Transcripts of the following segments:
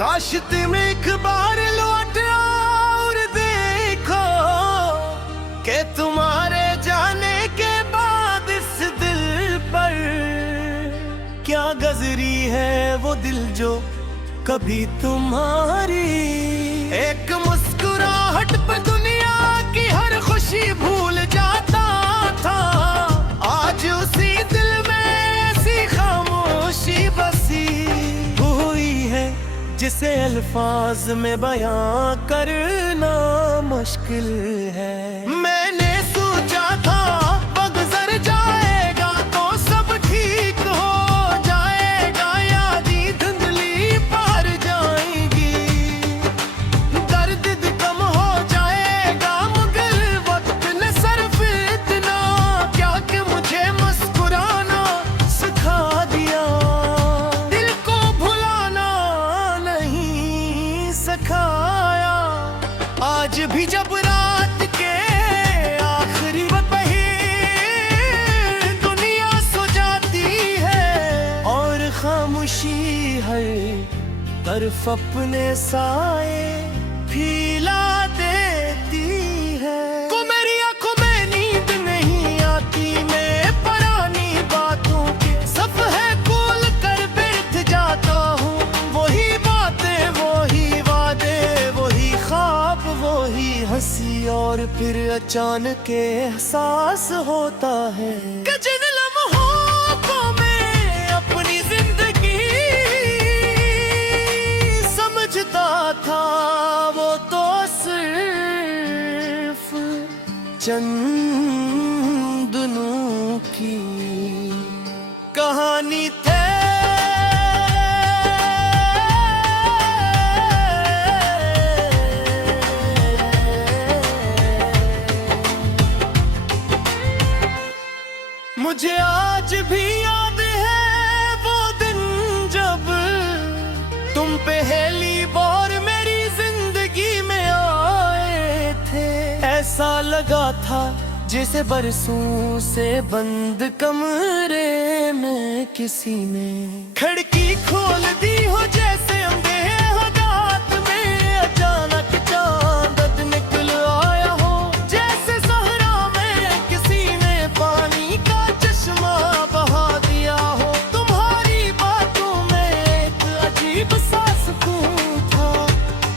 काश तुम एक बार लौट आओ और देखो कि तुम्हारे जाने के बाद इस दिल पर क्या गजरी है वो दिल जो कभी तुम्हारी। एक मुस्कुराहट पे दुनिया की हर खुशी भूल जाता था, आज उसी दिल में ऐसी खामोशी बसी हुई है जिसे अल्फाज में बयां करना मुश्किल है। मैंने सोचा था वक्त गुजर जाएगा तो सब ठीक हो जाएगा, यादी धुंधली पार जाएगी, दर्द कम हो जाएगा, मगर वक्त ने सिर्फ इतना क्या कि मुझे मुस्कुराना सिखा दिया, दिल को भुलाना नहीं सिखाया। आज भी जब रात के आखिरी पहर दुनिया सो जाती है और खामोशी हर तरफ अपने साए फैला देती है। को मेरी आंखों में नींद नहीं आती, मैं पुरानी बातों के सफ़े खोल कर बैठ जाता हूँ। वही बातें वही वादे वही ख्वाब वही हंसी, और फिर अचानक एहसास होता है कि जिन लम्हों को मैं अपनी जिंदगी समझता था वो तो सिर्फ चंद दिनों की कहानी थे। मुझे आज भी याद है वो दिन जब तुम पहली बार मेरी जिंदगी में आए थे। ऐसा लगा था जैसे बरसों से बंद कमरे में किसी ने खिड़की खोल दी हो, जैसे अंधेरे हो रात में अचानक चांद निकल आया हो, जैसे सहरा में किसी ने पानी का चश्मा बहा दिया हो। तुम्हारी बातों में एक अजीब सा सुकून था,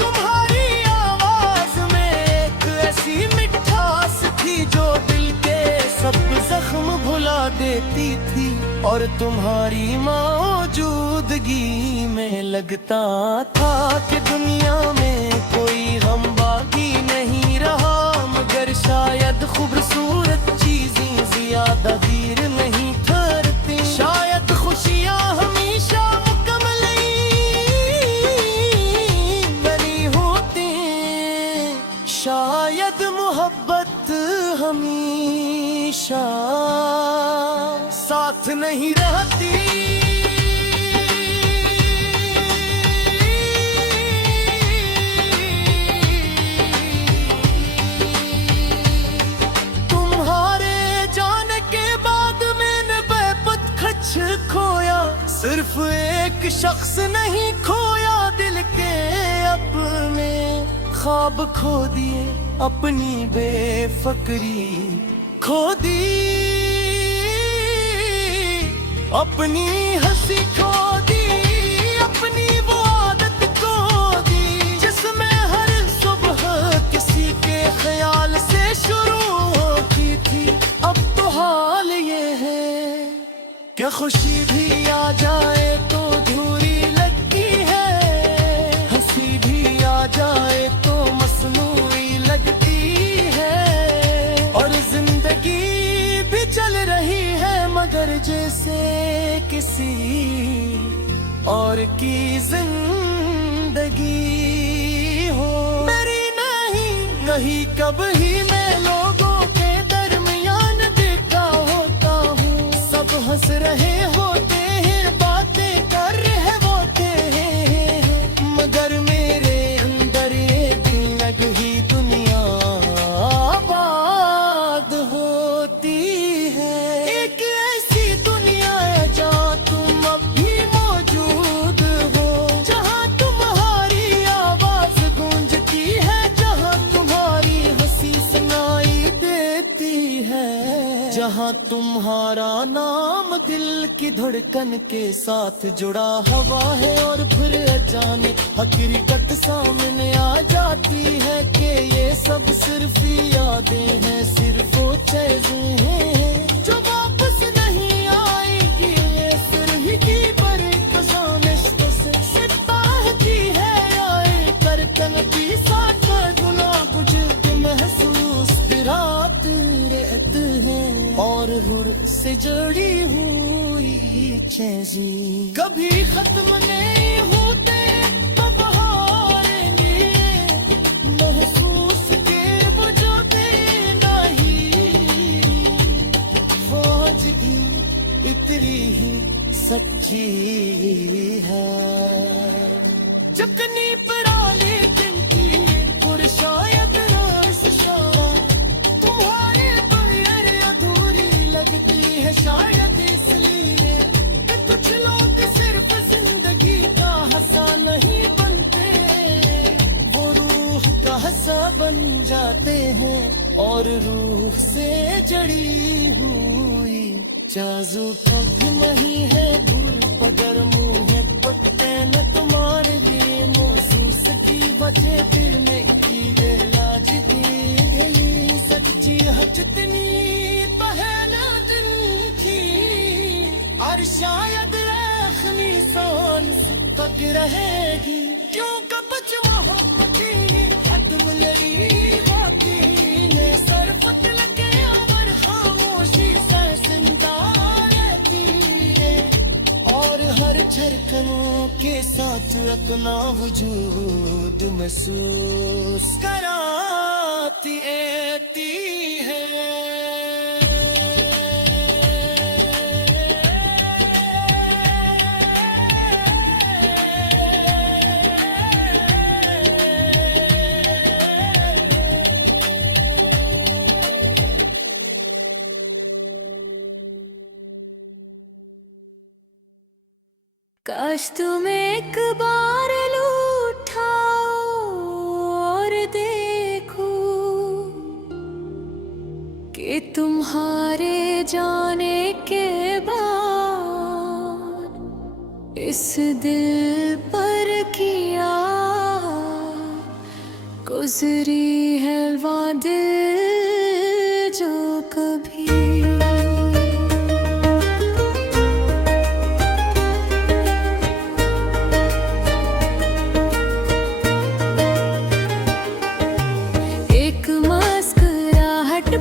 तुम्हारी आवाज में एक ऐसी मिठास थी जो दिल के सब जख्म भुला देती थी, और तुम्हारी मौजूदगी में लगता था कि दुनिया में कोई गम बाकी नहीं रहा, मगर शायद खूबसूरत चीजें ज्यादा देर नहीं ठहरती, शायद खुशियां हमेशा मुकम्मल नहीं होती, शायद मोहब्बत हमेशा साथ नहीं रहती। तुम्हारे जाने के बाद मैंने बेपत खच खोया, सिर्फ एक शख्स नहीं खोया, दिल के अपने ख्वाब खो दिए, अपनी बेफिक्री खो दी, अपनी हंसी खो दी, अपनी वो आदत खो दी जिसमें हर सुबह किसी के ख्याल से शुरू होती थी। अब तो हाल ये है क्या खुशी भी आ जाए तो अधूरी लगती है, हंसी भी आ जाए तो मसनूई लगती है, और जिंदगी भी चल रही है मगर जैसे किसी और की जिंदगी हो। मेरी नहीं कभी मैं लोगों के दरमियान देखा होता हूँ, सब हंस रहे होते हैं, बातें कर रहे होते हैं, मगर मेरे अंदर ये दिल लग ही दुनिया आबाद होती है। एक ऐसी दुनिया है जहाँ तुम अब भी मौजूद हो, जहाँ तुम तुम्हारा नाम दिल की धड़कन के साथ जुड़ा हवा है और फिर अचानक हकीकत सामने आ जाती है कि ये सब सिर्फ यादें हैं, सिर्फ वो चीजें हैं जो वापस नहीं आएगी। ये फिर ही की पर की है आए करतन की साथ धुला कुछ महसूस रात रहते हैं और रुर से जुड़ी हुई चीजें कभी खत्म नहीं होते बहारेंगे महसूस के बुझाते नहीं। फौज भी इतनी ही सच्ची है जतनी पराली जिनकी और शायद रास तुम्हारे बगैर अधूरी लगती है शायद इसलिए कि कुछ लोग सिर्फ जिंदगी का हिस्सा नहीं बनते, वो रूह का हिस्सा बन जाते हैं और रूह से जड़ी हुई चाजू पग नहीं है धूल पगर मुँह है पट्टे न तुम्हारे लिए महसूस की वजह फिर नहीं की लाज की गई सच्ची हचतनी पहला दिन थी और शायद रखनी सोन तक रहेगी क्यों कबच मोहब्बती खत्म लड़ी बाती ने सरफत लगे और खामोशी से रहती है और हर धड़कनों के साथ अपना वजूद महसूस कराती है। काश तुम एक बार लूटाओ और देखो कि तुम्हारे जाने के बाद इस दिल पर किया गुजरी है वादिल जो कभी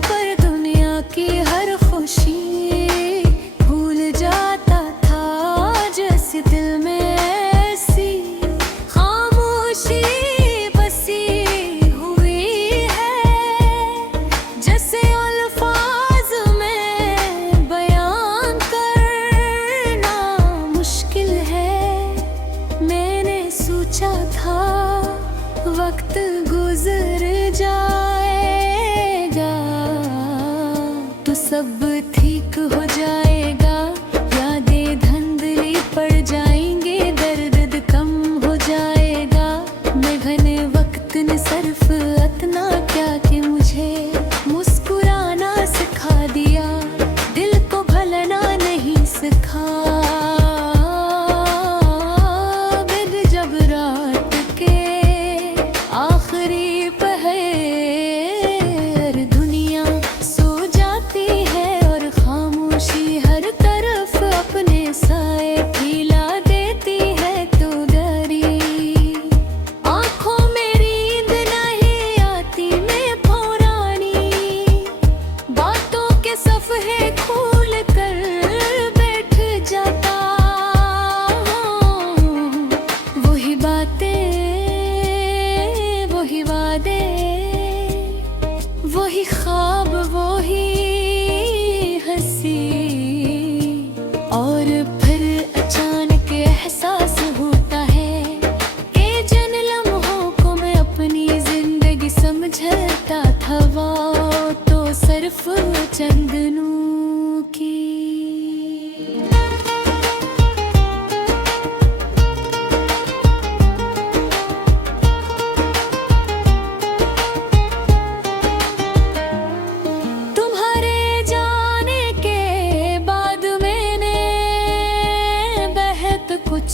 पर दुनिया की हर खुशी भूल जाता था जैसे दिल में ऐसी खामोशी बसी हुई है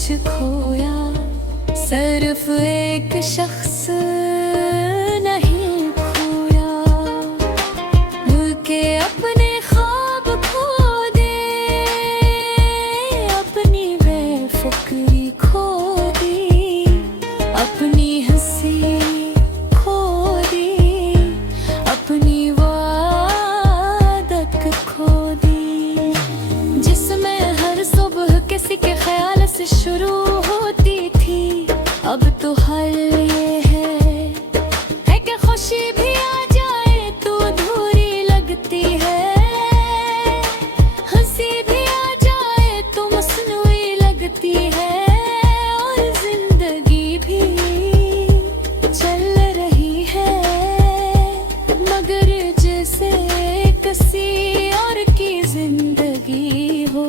कुछ खोया, सिर्फ एक शख्स नहीं खोया, दिल के अपने ख्वाब खो दे, अपनी बेफिक्री खो दी, अपनी हंसी खो दी, अपनी वो आदत खो दी, जिसमें हर सुबह किसी के ख्याल से शुरू होती थी। अब तो हल ये है कि खुशी भी आ जाए तो अधूरी लगती है, हंसी भी आ जाए तो मसनूई लगती है, और जिंदगी भी चल रही है, मगर जैसे किसी और की जिंदगी हो,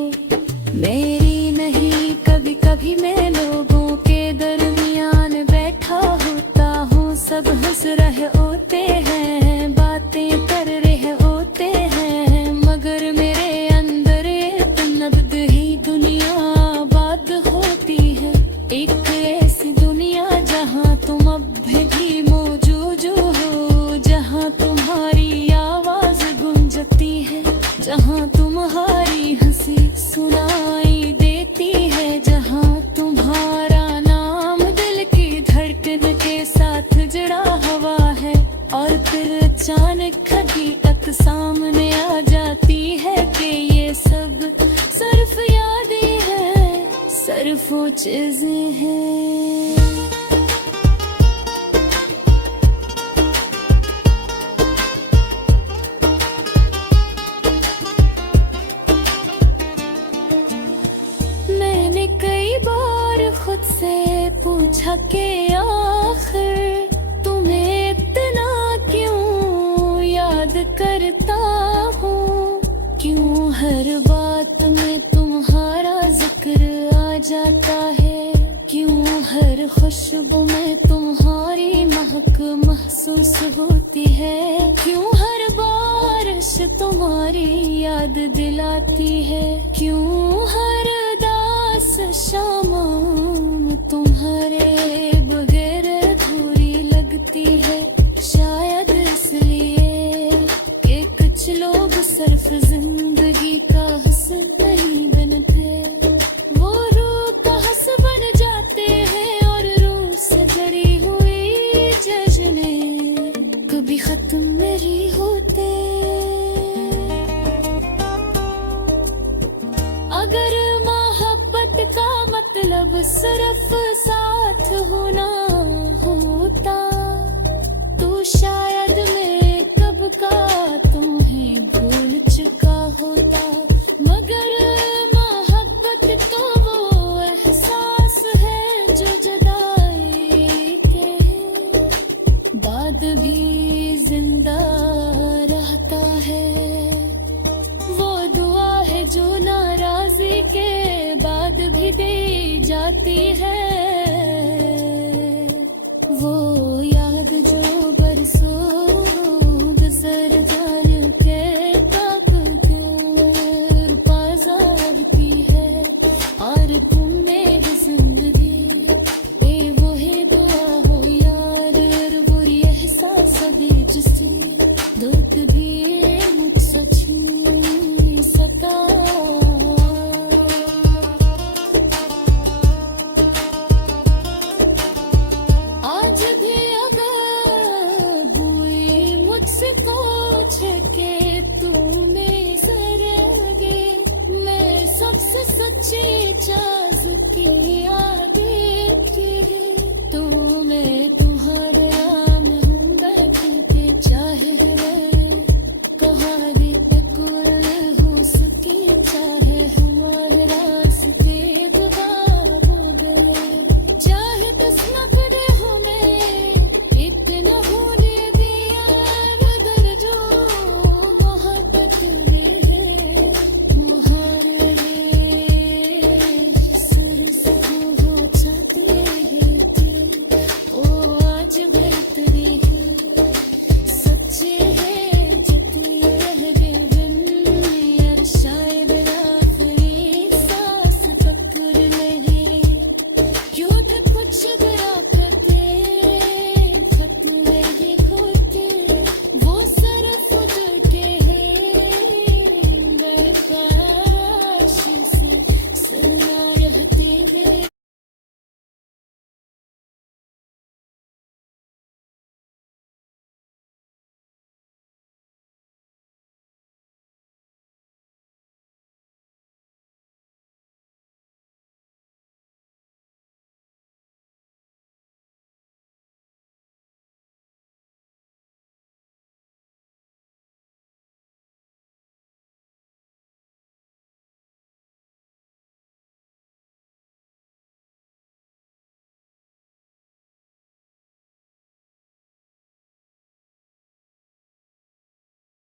मेरी नहीं। कभी कभी मैं लोगों के दरमियान बैठा होता हूँ, सब हंस रहे होते हैं, बातें कर रहे होते हैं, मगर मेरे अंदर एक नब्द ही दुनिया आबाद होती है। एक ऐसी दुनिया जहाँ तुम अब भी मौजूद हो, जहाँ तुम्हारी आवाज गूंजती है, जहाँ तुम्हारी हंसी सुनाई देती है, जहाँ तुम्हारा नाम दिल की धड़कन के साथ जुड़ा हुआ है, और फिर अचानक हकीकत सामने आ जाती है कि ये सब सिर्फ यादें हैं, सिर्फ वो चीजें हैं। मैंने कई बार खुद से पूछा कि आखिर तुम्हें इतना क्यों याद करता हूँ, क्यों हर बात में तुम्हारा जिक्र आ जाता है, क्यों हर खुशबू में तुम्हारी महक महसूस होती है, क्यों हर बारिश तुम्हारी याद दिलाती है, क्यों हर दास शाम तुम्हारे बगैर अधूरी लगती है। शायद इसलिए कि कुछ लोग सिर्फ जिंदगी का हुस्न नहीं बनते, वो रूह का हंस बन जाते हैं, और रूह से जड़ी हुई जश्ने कभी खत्म नहीं होते। अगर मोहब्बत का मतलब सिर्फ साथ होना होता, तो शायद मैं कब का तुम्हें भूल चुका होता, मगर मोहब्बत तो वो एहसास है जो जुदाई के बाद भी जिंदा रहता है, वो दुआ है जो नाराजी के बाद भी दे जाती है, वो याद जो बरसों गुजर जाने के ताकत पाजाबती है, और तुम मेरी जिंदगी ए वो है दुआ हो यार, वो ये एहसास दे जिसे दुख भी मुझसे छीन नहीं सका। आज भी अगर कोई मुझसे पूछे कि तुम्हें सरेगे, मैं सबसे सच्ची चाज़ की